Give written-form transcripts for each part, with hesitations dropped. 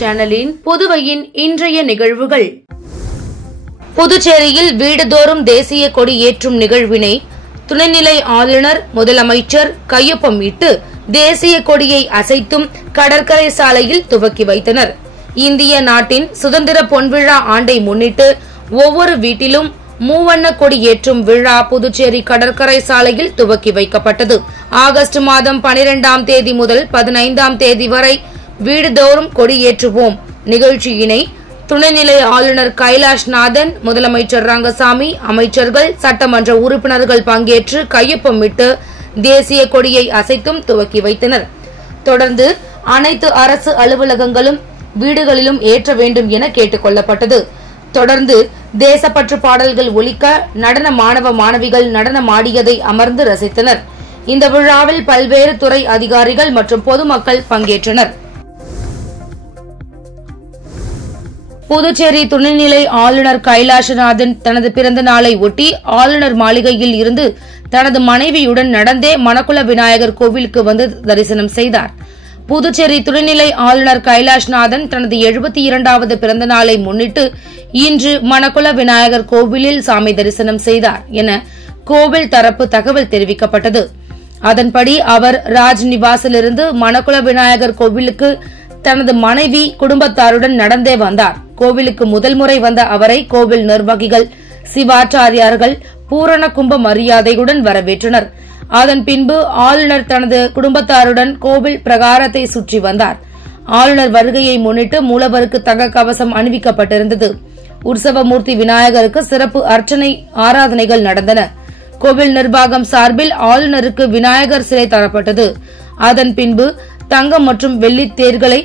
சேனலின் புதுவையின் இன்றைய நிகழ்வுகள். புதுச்சேரியில் வீடுதோறும் தேசிய கொடி ஏற்றும் நிகழ்வினை துணைநிலை ஆளுநர், முதலமைச்சர் கையொப்பமிட்டு தேசிய கொடியை அசைத்தும் கடற்கரை சாலையில் துவக்கி வைத்தனர். இந்திய நாட்டின் சுதந்திர பொன்விழா ஆண்டை முன்னிட்டு ஒவ்வொரு வீட்டிலும் மூவண்ண கொடி ஏற்றும் விழா புதுச்சேரி கடற்கரை சாலையில் துவக்கி வைக்கப்பட்டது. ஆகஸ்ட் மாதம் 12ஆம் தேதி முதல் 15ஆம் தேதி வரை வீடுதோறும் கொடியேற்றுவோம் நிகழ்ச்சியினை துணைநிலை ஆளுநர் கைலாஷ்நாதன், முதலமைச்சர் ரங்கசாமி, அமைச்சர்கள், சட்டமன்ற உறுப்பினர்கள் பங்கேற்று கையொப்பமிட்டு தேசிய கொடியை அசைத்தும் துவக்கி வைத்தனர். தொடர்ந்து அனைத்து அரசு அலுவலகங்களும் வீடுகளிலும் ஏற்ற வேண்டும் என கேட்டுக் கொள்ளப்பட்டது. தொடர்ந்து தேசப்பற்று பாடல்கள் ஒலிக்க நடன மாணவ மாணவிகள் நடனமாடியதை அமர்ந்து ரசித்தனர். இந்த விழாவில் பல்வேறு துறை அதிகாரிகள் மற்றும் பொதுமக்கள் பங்கேற்றனர். புதுச்சேரி துணைநிலை ஆளுநர் கைலாஷ்நாதன் தனது பிறந்த நாளை ஒட்டி ஆளுநர் மாளிகையில் இருந்து தனது மனைவியுடன் நடந்தே மணக்குள விநாயகர் கோவிலுக்கு வந்து தரிசனம் செய்தார். புதுச்சேரி துணைநிலை ஆளுநர் கைலாஷ்நாதன் தனது 72வது பிறந்த நாளை முன்னிட்டு இன்று மணக்குள விநாயகர் கோவிலில் சாமி தரிசனம் செய்தார் என கோவில் தரப்பு தகவல் தெரிவிக்கப்பட்டது. அதன்படி அவர் ராஜ்நிவாசிலிருந்து மணக்குள விநாயகர் கோவிலுக்கு தனது மனைவி குடும்பத்தாருடன் நடந்தே வந்தார். கோவிலுக்கு முதல் முறை வந்த அவரை கோவில் நிர்வாகிகள், சிவாச்சாரியார்கள் பூரண கும்ப மரியாதையுடன் வரவேற்றனர். அதன் பின்பு ஆளுநர் தனது குடும்பத்தாருடன் கோவில் பிரகாரத்தை சுற்றி வந்தார். ஆளுநர் வருகையை முன்னிட்டு மூலவருக்கு தங்க கவசம் அணிவிக்கப்பட்டிருந்தது. உற்சவமூர்த்தி விநாயகருக்கு சிறப்பு அர்ச்சனை ஆராதனைகள் நடந்தன. கோவில் நிர்வாகம் சார்பில் ஆளுநருக்கு விநாயகர் சிலை தரப்பட்டது. அதன் பின்பு தங்கம் மற்றும் வெள்ளி தேர்களை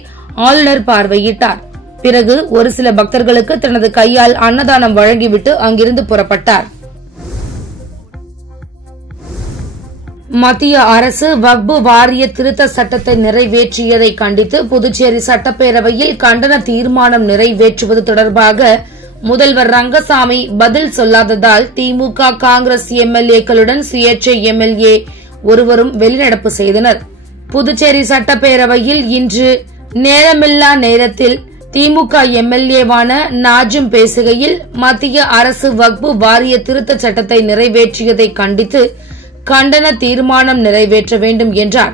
ஆளுநர் பார்வையிட்டார். பிறகு ஒரு சில பக்தர்களுக்கு தனது கையால் அன்னதானம் வழங்கிவிட்டு அங்கிருந்து புறப்பட்டார். மத்திய அரசு வக்பு வாரிய திருத்த சட்டத்தை நிறைவேற்றியதை கண்டித்து புதுச்சேரி சட்டப்பேரவையில் கண்டன தீர்மானம் நிறைவேற்றுவது தொடர்பாக முதல்வர் ரங்கசாமி பதில் சொல்லாததால் திமுக, காங்கிரஸ் எம்எல்ஏக்களுடன் சுயேட்சை எம்எல்ஏ ஒருவரும் வெளிநடப்பு செய்தனர். புதுச்சேரி சட்டப்பேரவையில் இன்று நேரமில்லா நேரத்தில் திமுக எம்எல்ஏவான நாஜிம் பேசுகையில், மத்திய அரசு வக்பு வாரிய திருத்த சட்டத்தை நிறைவேற்றியதை கண்டித்து கண்டன தீர்மானம் நிறைவேற்ற வேண்டும் என்றார்.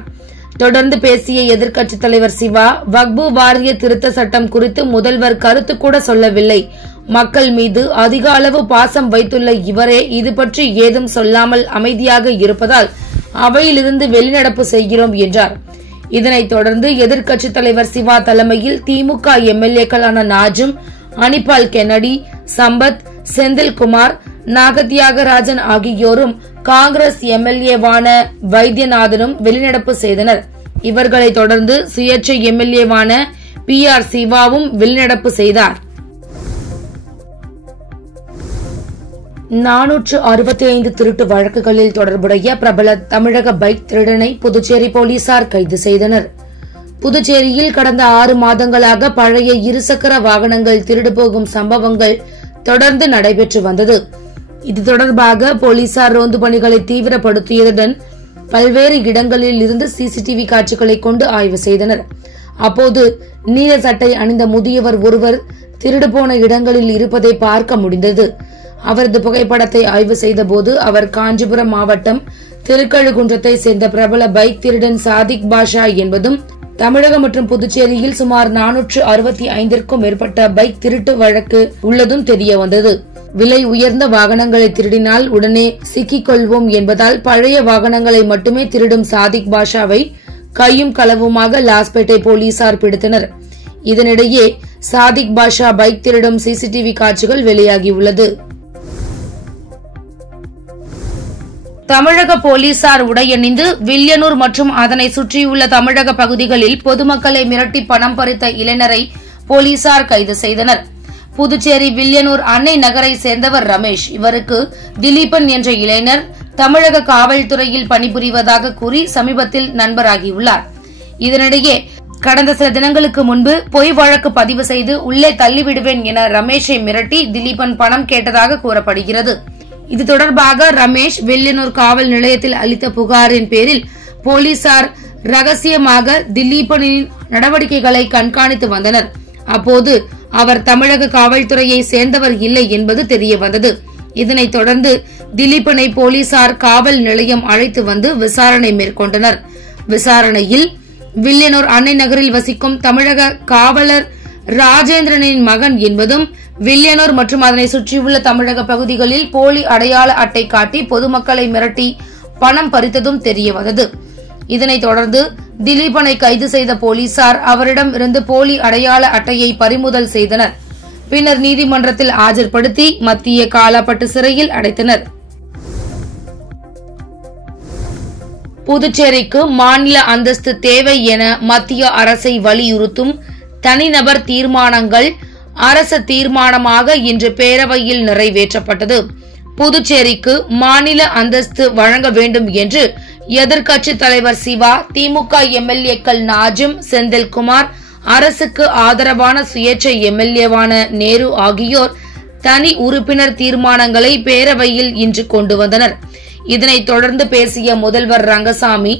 தொடர்ந்து பேசிய எதிர்க்கட்சித் தலைவர் சிவா, வக்பு வாரிய திருத்த சட்டம் குறித்து முதல்வர் கருத்து கூட சொல்லவில்லை. மக்கள் மீது அதிக அளவு பாசம் வைத்துள்ள இவரே இது பற்றி ஏதும் சொல்லாமல் அமைதியாக இருப்பதால் அவையிலிருந்து வெளிநடப்பு செய்கிறோம் என்றார். இதனைத் தொடர்ந்து எதிர்க்கட்சித் தலைவர் சிவா தலைமையில் திமுக எம்எல்ஏக்களான நாஜிம், அனிபால் கென்னடி, சம்பத், செந்தில்குமார், நாகத்யாகராஜன் ஆகியோரும் காங்கிரஸ் எம்எல்ஏவான வைத்தியநாதனும் வெளிநடப்பு செய்தனர். இவர்களை தொடர்ந்து சுயேட்சை எம்எல்ஏவான PR சிவாவும் வெளிநடப்பு செய்தார். 465 திருட்டு வழக்குகளில் தொடர்புடைய பிரபல தமிழக பைக் திருடனை புதுச்சேரி போலீசார் கைது செய்தனர். புதுச்சேரியில் கடந்த 6 மாதங்களாக பழைய இருசக்கர வாகனங்கள் திருடு போகும் சம்பவங்கள் தொடர்ந்து நடைபெற்று வந்தது. இது தொடர்பாக போலீசார் ரோந்து பணிகளை தீவிரப்படுத்தியதுடன் பல்வேறு இடங்களில் இருந்து CCTV காட்சிகளை கொண்டு ஆய்வு செய்தனர். அப்போது நீல சட்டை அணிந்த முதியவர் ஒருவர் திருடு போன இடங்களில் இருப்பதை பார்க்க முடிந்தது. அவரது புகைப்படத்தை ஆய்வு செய்தபோது அவர் காஞ்சிபுரம் மாவட்டம் திருக்கழுகுன்றத்தை சேர்ந்த பிரபல பைக் திருடன் சாதிக் பாஷா என்பதும், தமிழகம் மற்றும் புதுச்சேரியில் சுமார் 465க்கும் மேற்பட்ட பைக் திருட்டு வழக்கு உள்ளதும் தெரிய வந்தது. விலை உயர்ந்த வாகனங்களை திருடினால் உடனே சிக்கிக் கொள்வோம் என்பதால் பழைய வாகனங்களை மட்டுமே திருடும் சாதிக் பாஷாவை கையும் களவுமாக லாஸ்பேட்டை போலீசார் பிடித்தனர். இதனிடையே சாதிக் பாஷா பைக் திருடும் CCTV காட்சிகள் வெளியாகியுள்ளது. தமிழக போலீசார் உடையணிந்து வில்லியனூர் மற்றும் அதனை சுற்றியுள்ள தமிழக பகுதிகளில் பொதுமக்களை மிரட்டி பணம் பறித்த இளைஞரை போலீசார் கைது செய்தனர். புதுச்சேரி வில்லியனூர் அன்னை நகரை சேர்ந்தவர் ரமேஷ். இவருக்கு திலீபன் என்ற இளைஞர் தமிழக காவல்துறையில் பணிபுரிவதாக கூறி சமீபத்தில் நண்பராகியுள்ளார். இதனிடையே கடந்த சில தினங்களுக்கு முன்பு பொய் வழக்கு பதிவு செய்து உள்ளே தள்ளிவிடுவேன் என ரமேஷை மிரட்டி திலீபன் பணம் கேட்டதாக கூறப்படுகிறது. இது தொடர்பாக ரமேஷ் வில்லியனூர் காவல் நிலையத்தில் அளித்த புகாரின் பேரில் போலீசார் ரகசியமாக திலீபனின் நடவடிக்கைகளை கண்காணித்து வந்தனர். அப்போது அவர் தமிழக காவல்துறையை சேர்ந்தவர் இல்லை என்பது தெரிய வந்தது. இதனைத் தொடர்ந்து திலீபனை போலீசார் காவல் நிலையம் அழைத்து வந்து விசாரணை மேற்கொண்டனர். விசாரணையில் வில்லியனூர் அன்னை நகரில் வசிக்கும் தமிழக காவலர் ராஜேந்திரனின் மகன் என்பதும், வில்லியனூர் மற்றும் அதனை சுற்றியுள்ள தமிழக பகுதிகளில் போலி அடையாள அட்டை காட்டி பொதுமக்களை மிரட்டி பணம் பறித்ததும் தெரிய வந்தது. இதனைத் தொடர்ந்து திலீபனை கைது செய்த போலீசார் அவரிடம் இருந்து போலி அடையாள அட்டையை பறிமுதல் செய்தனர். பின்னர் நீதிமன்றத்தில் ஆஜர்படுத்தி மத்திய காலாப்பட்டு சிறையில் அடைத்தனர். புதுச்சேரிக்கு மாநில அந்தஸ்து தேவை என மத்திய அரசை வலியுறுத்தும் தனிநபர் தீர்மானங்கள் அரசு தீர்மானமாக இன்று பேரவையில் நிறைவேற்றப்பட்டது. புதுச்சேரிக்கு மாநில அந்தஸ்து வழங்க வேண்டும் என்று எதிர்க்கட்சித் தலைவர் சிவா, திமுக எம்எல்ஏக்கள் நாஜிம், செந்தில்குமார், அரசுக்கு ஆதரவான சுயேட்சை எம்எல்ஏவான நேரு ஆகியோர் தனி உறுப்பினர் தீர்மானங்களை பேரவையில் இன்று கொண்டு வந்தனர். இதனைத் தொடர்ந்து பேசிய முதல்வர் ரங்கசாமி,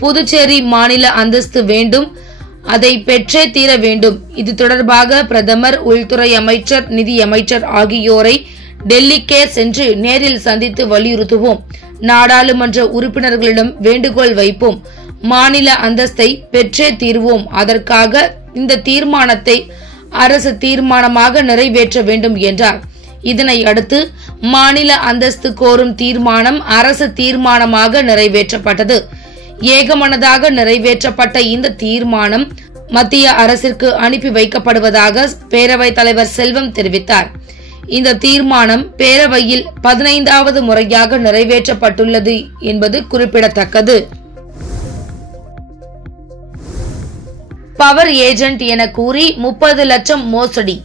புதுச்சேரி மாநில அந்தஸ்து வேண்டும், அதை பெற்றே தீர வேண்டும். இது தொடர்பாக பிரதமர், உள்துறை அமைச்சர், நிதி அமைச்சர் ஆகியோரை டெல்லிக்கே சென்று நேரில் சந்தித்து வலியுறுத்துவோம். நாடாளுமன்ற உறுப்பினர்களிடம் வேண்டுகோள் வைப்போம். மாநில அந்தஸ்தை பெற்றே தீர்வோம். அதற்காக இந்த தீர்மானத்தை அரசு தீர்மானமாக நிறைவேற்ற வேண்டும் என்றார். இதனை அடுத்து மாநில அந்தஸ்து கோரும் தீர்மானம் அரசு தீர்மானமாக நிறைவேற்றப்பட்டது. ஏகமனதாக நிறைவேற்றப்பட்ட இந்த தீர்மானம் மத்திய அரசிற்கு அனுப்பி வைக்கப்படுவதாக பேரவைத் தலைவர் செல்வம் தெரிவித்தார். இந்த தீர்மானம் பேரவையில் 15வது முறையாக நிறைவேற்றப்பட்டுள்ளது என்பது குறிப்பிடத்தக்கது. பவர் ஏஜென்ட் என கூறி 30 லட்சம் மோசடி,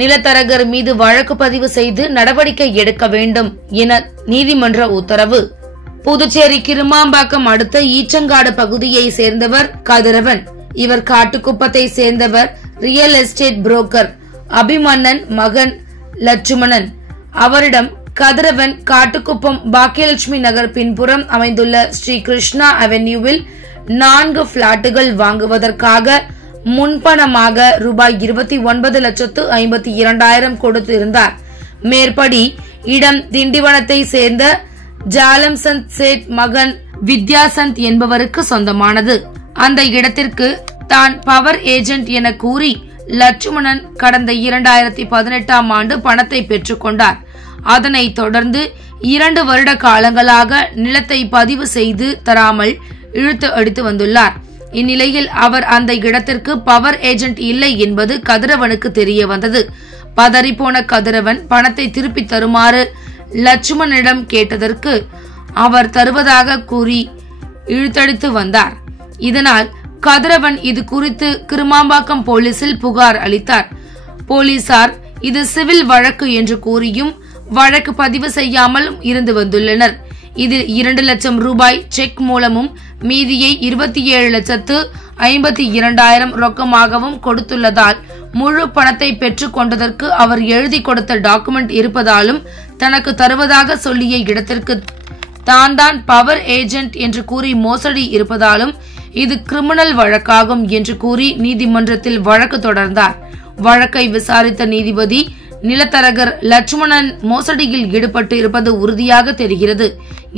நிலத்தரகர் மீது வழக்கு பதிவு செய்து நடவடிக்கை எடுக்க வேண்டும் என நீதிமன்ற உத்தரவு. புதுச்சேரி கிருமாம்பாக்கம் அடுத்த ஈச்சங்காடு பகுதியை சேர்ந்தவர் கதிரவன். இவர் காட்டுக்குப்பத்தை சேர்ந்தவர். ரியல் எஸ்டேட் புரோக்கர் அபிமன்னன் மகன் லட்சுமணன். அவரிடம் கதிரவன் காட்டுக்குப்பம் பாக்கியலட்சுமி நகர் பின்புறம் அமைந்துள்ள ஸ்ரீ கிருஷ்ணா அவென்யூவில் 4 பிளாட்டுகள் வாங்குவதற்காக முன்பணமாக ரூபாய் 29,52,000 கொடுத்து இருந்தார். மேற்படி இடம் திண்டிவனத்தை சேர்ந்த ஜாலம்சந்த் சேட் மகன் வித்யாசந்த் என்பவருக்கு சொந்தமானது. அந்த இடத்திற்கு தான் பவர் ஏஜென்ட் என கூறி லட்சுமணன் கடந்த 2018ஆம் ஆண்டு பணத்தை பெற்றுக் கொண்டார். அதனைத் தொடர்ந்து 2 வருட காலங்களாக நிலத்தை பதிவு செய்து தராமல் இழுத்து அடித்து வந்துள்ளார். இந்நிலையில் அவர் அந்த இடத்திற்கு பவர் ஏஜென்ட் இல்லை என்பது கதிரவனுக்கு தெரிய வந்தது. பதறிப்போன கதிரவன் பணத்தை திருப்பி தருமாறு லட்சுமணனிடம் கேட்டதற்கு அவர் தருவதாக கூறி இழுத்தடித்து வந்தார். இதனால் கதிரவன் இது குறித்து கிருமாம்பாக்கம் போலீசில் புகார் அளித்தார். போலீசார் இது சிவில் வழக்கு என்று கூறியும் வழக்கு பதிவு செய்யாமல் இருந்து வந்துள்ளனர். இதில் 2 லட்சம் ரூபாய் செக் மூலமும் மீதியை 27,52,000 ரொக்கமாகவும் கொடுத்துள்ளதால் முழு பணத்தை பெற்றுக் கொண்டதற்கு அவர் எழுதி கொடுத்த டாக்குமெண்ட் இருப்பதாலும் தனக்கு தருவதாக சொல்லிய இடத்திற்கு தான் பவர் ஏஜென்ட் என்று கூறி மோசடி இருப்பதாலும் இது கிரிமினல் வழக்காகும் என்று கூறி நீதிமன்றத்தில் வழக்கு தொடர்ந்தார். வழக்கை விசாரித்த நீதிபதி, நிலத்தரகர் லட்சுமணன் மோசடியில் ஈடுபட்டு இருப்பது உறுதியாக தெரிகிறது.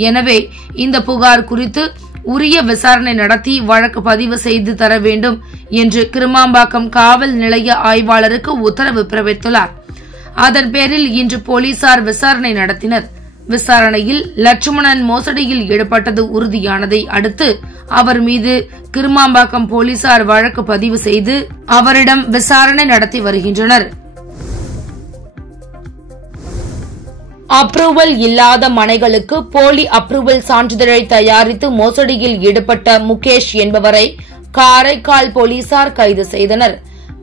எனவே இந்த புகார் குறித்து உரிய விசாரணை நடத்தி வழக்கு பதிவு செய்து தர வேண்டும் என்று கிருமாம்பாக்கம் காவல் நிலைய ஆய்வாளருக்கு உத்தரவு பிறப்பித்துள்ளார். அதன் பேரில் இன்று போலீசார் விசாரணை நடத்தினர். விசாரணையில் லட்சுமணன் மோசடியில் ஈடுபட்டது உறுதியானதை அடுத்து அவர் மீது கிருமாம்பாக்கம் போலீசார் வழக்கு பதிவு செய்து அவரிடம் விசாரணை நடத்தி வருகின்றனர். அப்ரூவல் இல்லாத மனைகளுக்கு போலி அப்ரூவல் சான்றிதழை தயாரித்து மோசடியில் ஈடுபட்ட முகேஷ் என்பவரை காரைக்கால் போலீசார் கைது செய்தனர்.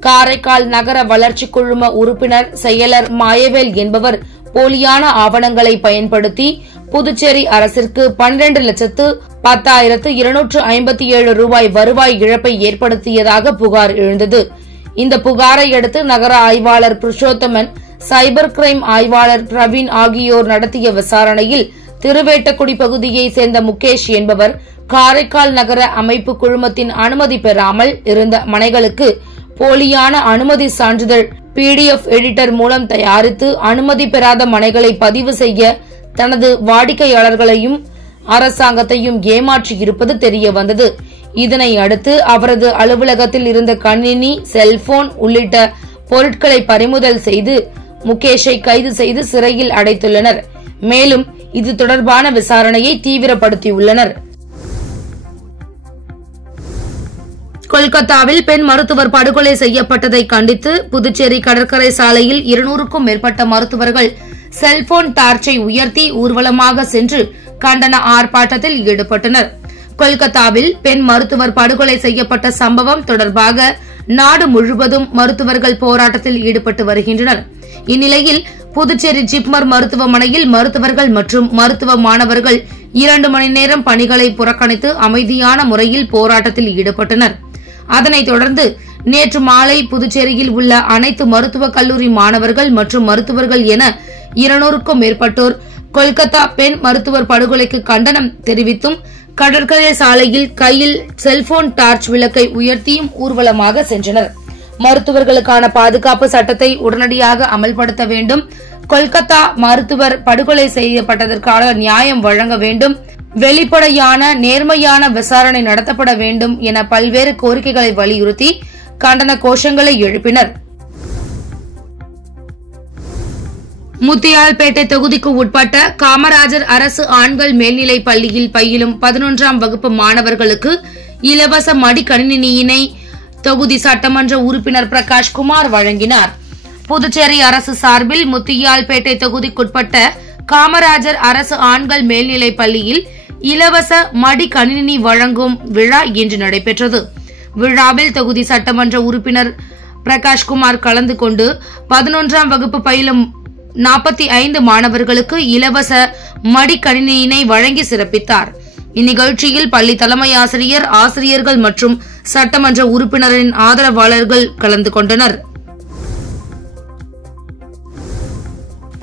காரைக்கால் நகர வளர்ச்சி குழும உறுப்பினர் செயலர் மாயவேல் என்பவர் போலியான ஆவணங்களை பயன்படுத்தி புதுச்சேரி அரசிற்கு 12,10,257 ரூபாய் வருவாய் இழப்பை ஏற்படுத்தியதாக புகார் எழுந்தது. இந்த புகாரை அடுத்து நகர ஆய்வாளர் புருஷோத்தமன், சைபர் கிரைம் ஆய்வாளர் பிரவீன் ஆகியோர் நடத்திய விசாரணையில் திருவேட்டக்குடி பகுதியை சேர்ந்த முகேஷ் என்பவர் காரைக்கால் நகர அமைப்பு குழுமத்தின் அனுமதி பெறாமல் இருந்த மனைகளுக்கு போலியான அனுமதி சான்றிதழ் PDF எடிட்டர் மூலம் தயாரித்து அனுமதி பெறாத மனைகளை பதிவு செய்ய தனது வாடிக்கையாளர்களையும் அரசாங்கத்தையும் ஏமாற்றி இருப்பது தெரிய வந்தது. இதனை அடுத்து அவரது அலுவலகத்தில் இருந்த கணினி, செல்போன் உள்ளிட்ட பொருட்களை பறிமுதல் செய்து முகேஷை கைது செய்து சிறையில் அடைத்துள்ளனர். மேலும் இது தொடர்பான விசாரணையை தீவிரப்படுத்தியுள்ளனர். கொல்கத்தாவில் பெண் மருத்துவர் படுகொலை செய்யப்பட்டதை கண்டித்து புதுச்சேரி கடற்கரை சாலையில் 200க்கும் மேற்பட்ட மருத்துவர்கள் செல்போன் டார்ச்சை உயர்த்தி ஊர்வலமாக சென்று கண்டன ஆர்ப்பாட்டத்தில் ஈடுபட்டனர். கொல்கத்தாவில் பெண் மருத்துவர் படுகொலை செய்யப்பட்ட சம்பவம் தொடர்பாக நாடு முழுவதும் மருத்துவர்கள் போராட்டத்தில் ஈடுபட்டு வருகின்றனர். இந்நிலையில் புதுச்சேரி ஜிப்மர் மருத்துவமனையில் மருத்துவர்கள் மற்றும் மருத்துவ மாணவர்கள் 2 மணி நேரம் பணிகளை புறக்கணித்து அமைதியான முறையில் போராட்டத்தில் ஈடுபட்டனர். அதனைத் தொடர்ந்து நேற்று மாலை புதுச்சேரியில் உள்ள அனைத்து மருத்துவக் கல்லூரி மாணவர்கள் மற்றும் மருத்துவர்கள் என 200க்கும் மேற்பட்டோர் கொல்கத்தா பெண் மருத்துவர் படுகொலைக்கு கண்டனம் தெரிவித்தும் கடற்கரை சாலையில் கையில் செல்போன் டார்ச் விளக்கை உயர்த்தியும் ஊர்வலமாக சென்றனர். மருத்துவர்களுக்கான பாதுகாப்பு சட்டத்தை உடனடியாக அமல்படுத்த வேண்டும், கொல்கத்தா மருத்துவர் படுகொலை செய்யப்பட்டதற்கான நியாயம் வழங்க வேண்டும், வெளிப்படையான நேர்மையான விசாரணை நடத்தப்பட வேண்டும் என பல்வேறு கோரிக்கைகளை வலியுறுத்தி கண்டன கோஷங்களை எழுப்பினர். முத்தியால்பேட்டை தொகுதிக்கு உட்பட்ட காமராஜர் அரசு ஆண்கள் மேல்நிலைப் பள்ளியில் பயிலும் 11ஆம் வகுப்பு மாணவர்களுக்கு இலவச மடிக்கணினியினை தொகுதி சட்டமன்ற உறுப்பினர் பிரகாஷ்குமார் வழங்கினார். புதுச்சேரி அரசு சார்பில் முத்தியால்பேட்டை தொகுதிக்குட்பட்ட காமராஜர் அரசு ஆண்கள் மேல்நிலைப் பள்ளியில் இலவச மடிக்கணினி வழங்கும் விழா இன்று நடைபெற்றது. விழாவில் தொகுதி சட்டமன்ற உறுப்பினர் பிரகாஷ்குமார் கலந்து கொண்டு 11ஆம் வகுப்பு பயிலும் 45 மாணவர்களுக்கு இலவச மடிக்கணினியினை வழங்கி சிறப்பித்தார். இந்நிகழ்ச்சியில் பள்ளி தலைமை ஆசிரியர், ஆசிரியர்கள் மற்றும் சட்டமன்ற உறுப்பினரின் ஆதரவாளர்கள் கலந்து கொண்டனர்.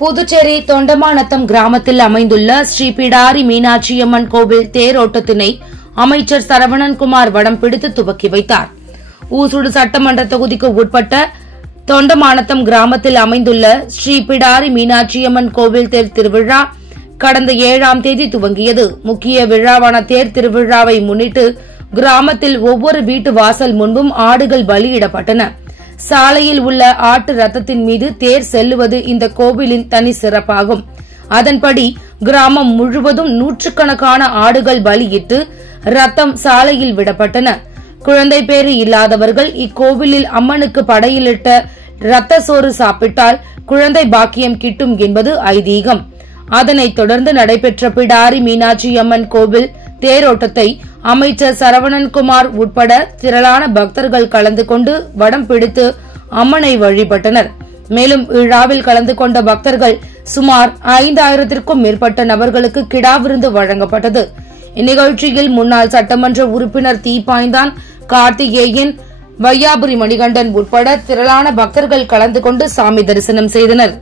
புதுச்சேரி தொண்டமாநத்தம் கிராமத்தில் அமைந்துள்ள ஸ்ரீ பிடாரி மீனாட்சியம்மன் கோவில் தேரோட்டத்தினை அமைச்சர் சரவணன்குமார் வடம் பிடித்து துவக்கி வைத்தார். ஊசுடு சட்டமன்ற தொகுதிக்கு உட்பட்ட தொண்டமாநத்தம் கிராமத்தில் அமைந்துள்ள ஸ்ரீ பிடாரி மீனாட்சியம்மன் கோவில் தேர் திருவிழா கடந்த 7ஆம் தேதி துவங்கியது. முக்கிய விழாவான தேர் திருவிழாவை முன்னிட்டு கிராமத்தில் ஒவ்வொரு வீட்டு வாசல் முன்பும் ஆடுகள் பலியிடப்பட்டன. சாலையில் உள்ள ஆட்டு ரத்தத்தின் மீது தேர் செல்லுவது இந்த கோவிலின் தனி சிறப்பாகும். அதன்படி கிராமம் முழுவதும் நூற்றுக்கணக்கான ஆடுகள் பலியிட்டு ரத்தம் சாலையில் விடப்பட்டன. குழந்தை பேறு இல்லாதவர்கள் இக்கோவிலில் அம்மனுக்கு படையிலிட்ட ரத்த சோறு சாப்பிட்டால் குழந்தை பாக்கியம் கிட்டும் என்பது ஐதீகம். அதனைத் தொடர்ந்து நடைபெற்ற பிடாரி மீனாட்சி அம்மன் கோவில் தேரோட்டத்தை அமைச்சர் சரவணன்குமார் உட்பட திரளான பக்தர்கள் கலந்து கொண்டு வடம் பிடித்து அம்மனை வழிபட்டனர். மேலும் விழாவில் கலந்து கொண்ட பக்தர்கள் சுமார் 5000த்திற்கும் மேற்பட்ட நபர்களுக்கு கிடா விருந்து வழங்கப்பட்டது. இந்நிகழ்ச்சியில் முன்னாள் சட்டமன்ற உறுப்பினர் தீபாய்ந்தான், கார்த்திகேயன், வையாபுரி மணிகண்டன் உட்பட திரளான பக்தர்கள் கலந்து கொண்டு சாமி தரிசனம் செய்தனர்.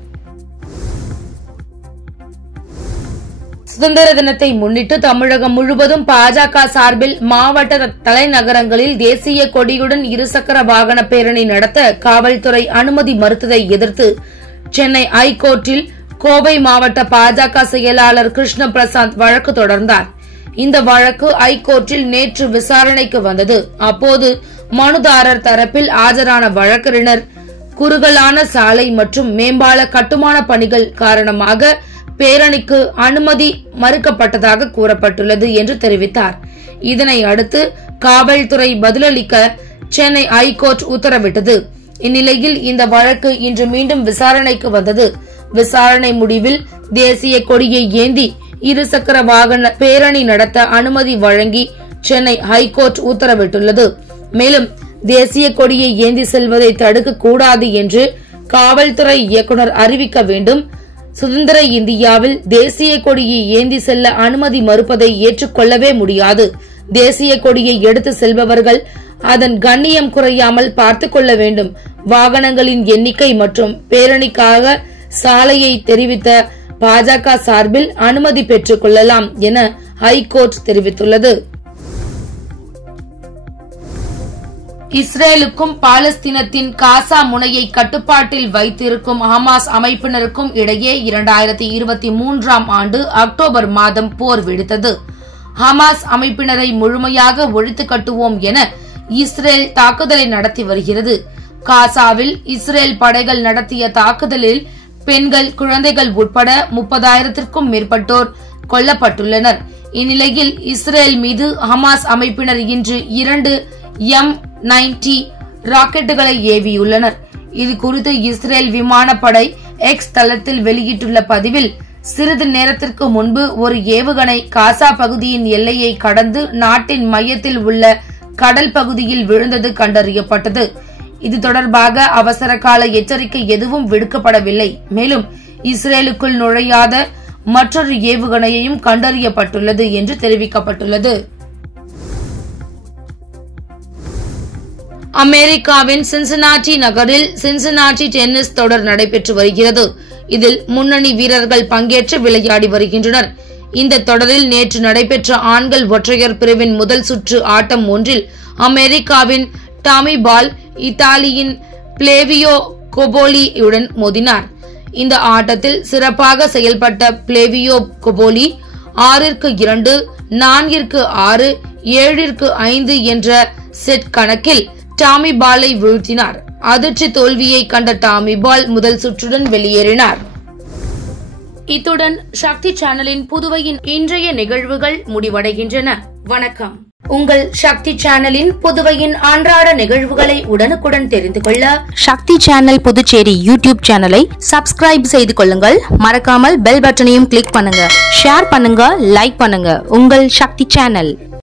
சுதந்திர தினத்தை முன்னிட்டு தமிழகம் முழுவதும் பாஜக சார்பில் மாவட்ட தலைநகரங்களில் தேசிய கொடியுடன் இருசக்கர வாகன பேரணி நடத்த காவல்துறை அனுமதி மறுத்ததை எதிர்த்து சென்னை ஐகோர்ட்டில் கோவை மாவட்ட பாஜக செயலாளர் கிருஷ்ண பிரசாத் வழக்கு தொடர்ந்தார். இந்த வழக்கு ஐகோர்ட்டில் நேற்று விசாரணைக்கு வந்தது. அப்போது மனுதாரர் தரப்பில் ஆஜரான வழக்கறிஞர் குறுகலான சாலை மற்றும் மேம்பால கட்டுமான பணிகள் காரணமாக பேரணிக்கு அனுமதி மறுக்கப்பட்டதாக கூறப்பட்டுள்ளது என்று தெரிவித்தார். இதனை அடுத்து காவல்துறை பதிலளிக்க சென்னை ஐகோர்ட் உத்தரவிட்டது. இந்நிலையில் இந்த வழக்கு இன்று மீண்டும் விசாரணைக்கு வந்தது. விசாரணை முடிவில் தேசிய கொடியை ஏந்தி இருசக்கர வாகன பேரணி நடத்த அனுமதி வழங்கி சென்னை ஹைகோர்ட் உத்தரவிட்டுள்ளது. மேலும் தேசிய கொடியை ஏந்தி செல்வதை தடுக்க கூடாது என்று காவல்துறை இயக்குநர் அறிவிக்க வேண்டும். சுதந்திர இந்தியாவில் தேசிய கொடியை ஏந்தி செல்ல அனுமதி மறுப்பதை ஏற்றுக்கொள்ளவே முடியாது. தேசிய கொடியை எடுத்து செல்பவர்கள் அதன் கண்ணியம் குறையாமல் பார்த்துக் கொள்ள வேண்டும். வாகனங்களின் எண்ணிக்கை மற்றும் பேரணிக்காக சாலையை தெரிவித்த பாஜக சார்பில் அனுமதி பெற்றுக் கொள்ளலாம் என ஹைகோர்ட் தெரிவித்துள்ளது. இஸ்ரேலுக்கும் பாலஸ்தீனத்தின் காசா முனையை கட்டுப்பாட்டில் வைத்திருக்கும் ஹமாஸ் அமைப்பினருக்கும் இடையே 2023ஆம் ஆண்டு அக்டோபர் மாதம் போர் வெடித்தது. ஹமாஸ் அமைப்பினரை முழுமையாக ஒழித்து கட்டுவோம் என இஸ்ரேல் தாக்குதலை நடத்தி வருகிறது. காசாவில் இஸ்ரேல் படைகள் நடத்திய தாக்குதலில் பெண்கள், குழந்தைகள் உட்பட 30,000க்கும் மேற்பட்டோர் கொல்லப்பட்டுள்ளனர். இந்நிலையில் இஸ்ரேல் மீது ஹமாஸ் அமைப்பினர் இன்று 2 M90 ராக்கெட்டுகளை ஏவியுள்ளனர். இது குறித்து இஸ்ரேல் விமானப்படை எக்ஸ் தளத்தில் வெளியிட்டுள்ள பதிவில், சிறிது நேரத்திற்கு முன்பு ஒரு ஏவுகணை காசா பகுதியின் எல்லையை கடந்து நாட்டின் மையத்தில் உள்ள கடல் பகுதியில் விழுந்தது கண்டறியப்பட்டது. இது தொடர்பாக அவசர கால எச்சரிக்கை எதுவும் விடுக்கப்படவில்லை. மேலும் இஸ்ரேலுக்குள் நுழையாத மற்றொரு ஏவுகணையையும் கண்டறியப்பட்டுள்ளது என்று தெரிவிக்கப்பட்டுள்ளது. அமெரிக்காவின் சின்சினாட்டி நகரில் சின்சினாட்டி டென்னிஸ் தொடர் நடைபெற்று வருகிறது. இதில் முன்னணி வீரர்கள் பங்கேற்று விளையாடி வருகின்றனர். இந்த தொடரில் நேற்று நடைபெற்ற ஆண்கள் ஒற்றையர் பிரிவின் முதல் சுற்று ஆட்டம் ஒன்றில் அமெரிக்காவின் டாமி பால் இத்தாலியின் பிளேவியோ கொபோலியுடன் மோதினார். இந்த ஆட்டத்தில் சிறப்பாக செயல்பட்ட பிளேவியோ கொபோலி 6-2, 4-6, 7-5 என்ற செட் கணக்கில் டாமி பாலை வீழ்த்தினார். அதிர்ச்சி தோல்வியை கண்ட டாமி பால் முதல் சுற்றுடன் வெளியேறினார். இத்துடன் சக்தி சேனலின் புதுவையின் இன்றைய நிகழ்வுகள் முடிவடைகின்றன. வணக்கம். உங்கள் சக்தி சேனலின் புதுவையின் அன்றாட நிகழ்வுகளை உடனுக்குடன் தெரிந்து கொள்ள சக்தி சேனல் புதுச்சேரி யூடியூப் சேனலை சப்ஸ்கிரைப் செய்து கொள்ளுங்கள். மறக்காமல் பெல் பட்டனையும் கிளிக் பண்ணுங்க. ஷேர் பண்ணுங்க, லைக் பண்ணுங்க. உங்கள் சக்தி சேனல்.